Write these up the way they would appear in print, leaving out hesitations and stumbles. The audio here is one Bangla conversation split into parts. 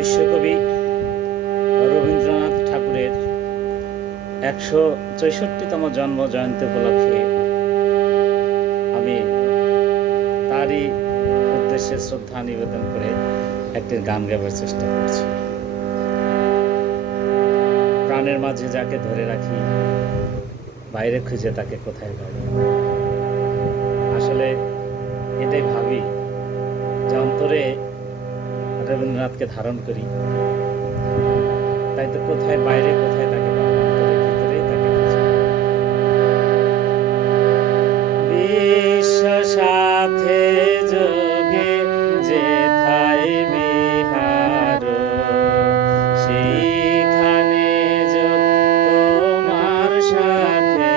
বিশ্বকবি রবীন্দ্রনাথ ঠাকুরের ১৬৪তম জন্ম জয়ন্তী উপলক্ষে আমি তারই উদ্দেশ্যে শ্রদ্ধা নিবেদন করে একটি গান গাইবার চেষ্টা করছি। প্রাণের মাঝে যাকে ধরে রাখি, বাইরে খুঁজে তাকে কোথায় পাই। আসলে এটাই ভাবি যে অন্তরে রবীন্দ্রনাথকে ধারণ করি, তাই তো কোথায় বাইরে কোথায় তাকে পাবো, অন্তরের ভিতরেই তাকে খুঁজি। বিশ্ব সাথে যোগে যেথায় বিহার, সেইখানে যোগ তোমার সাথে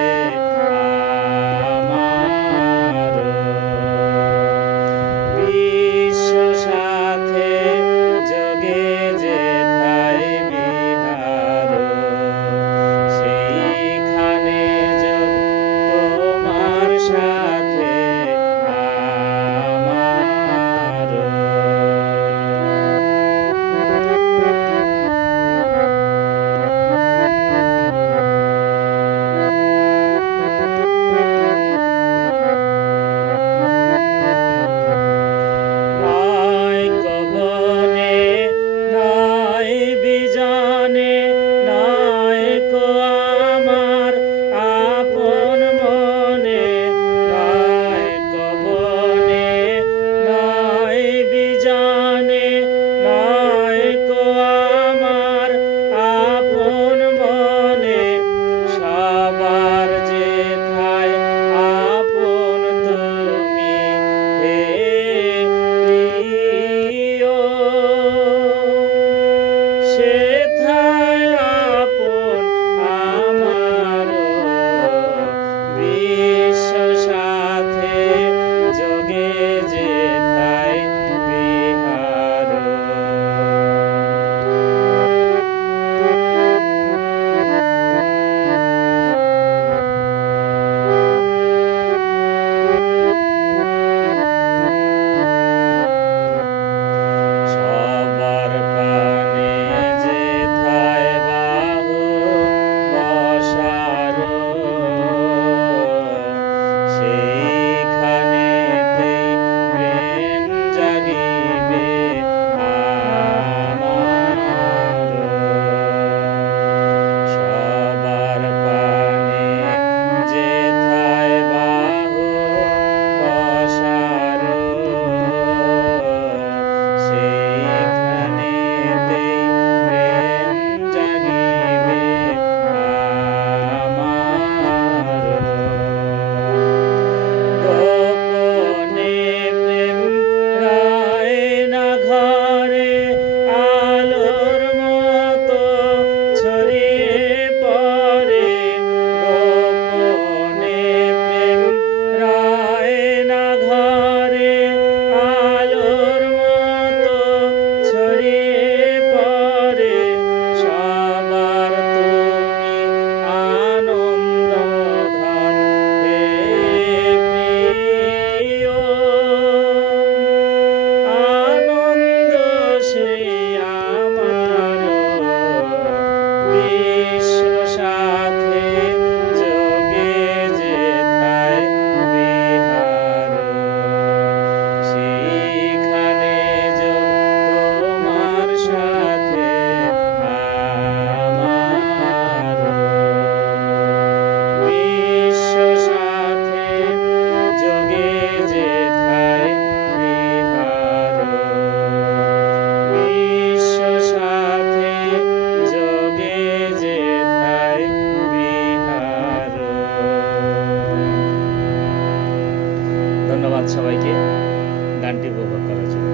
আমার। বিশ্ব সাথে যোগে যেথায় বিহার, সেইখানে যোগ তোমার সাথে আমার। নয় কবনে নয় বিজানে, নয় কো আমার আপন মনে। নয় কবনে নয় বিজানে, নয় কো আমার আপন মনে। সবার যেথায় আপন তুমি হে প্রিয়, সেথায় আপন আমার। বিশ্ব সাথে যোগে যেথায় বিহার। সবার পানে যেথায় বাহু বসার, সেইখানেতেই প্রেম জাগিবে আমার। সবার পানে যেথায় বাহু বসার, সেইখানেতেই প্রেম জাগিবে আমার। গোপনে প্রেম রায় না ঘরে, আলোর মতো ছড়িয়ে পড়ে। গোপনে প্রেম রায় না ঘরে, আলোর মতো ছড়িয়ে পড়ে। সবার তুমি আনন্দ ধন হে প্রিয়, আনন্দ সেই আমার। বিশ্ব সাথে যোগে যেথায় বিহার, সেইখানে যোগ তোমার সাথে আমার। বিশ্ব সাথে যোগে যেথায় বিহার, বিশ্ব সাথে যোগে যেথায় বিহার। ধন্যবাদ সবাইকে গানটি উপভোগ করার জন্য।